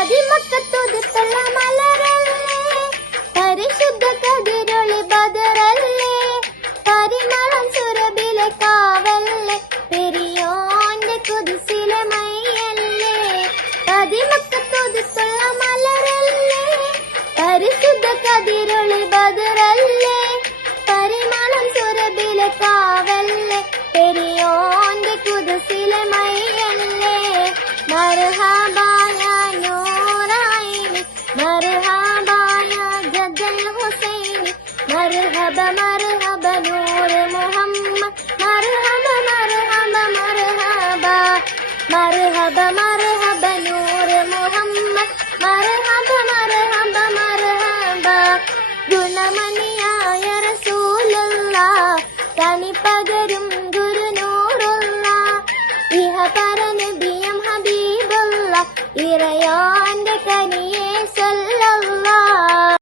പതിമക്കത്തുതുത്തുള്ള മലരല്ലേ, പരിശുദ്ധ കതിരൊളി ബദറല്ലേ, പരിമളം സുരഭിലെ കാവല്ലേ, പെരിയോന്റെ കുതിസിലെ മയ്യല്ലേ. പതിമക്കത്തുതുത്തുള്ള മലരല്ലേ, പരിശുദ്ധ കതിരൊളി ബദറല്ലേ, പരിമളം സുരഭിലെ കാവല്ലേ, പെരിയോന്റെ കുതിസിലെ മയ്യല്ലേ. മർഹബാ യാ നൂറായിനി, മർഹബാ യാ ജദ്ദൽ ഹുസൈനി, മർഹബ മർഹബ നൂർ മുഹമ്മദ്, മർഹബ മർഹബ മർഹബ, മർഹബ മർഹബ നൂർ മുഹമ്മദ്, മർഹബ മർഹബ മർഹബ. ഗുണമണിയായ റസൂലുള്ളാഹ്, തനിപ്പകരും ഗുരുനൂറുള്ളാഹ്, ഇഹ പരനബിയം ഹബീബുള്ളാഹ്, ഇറയോന്റെ കനിയേ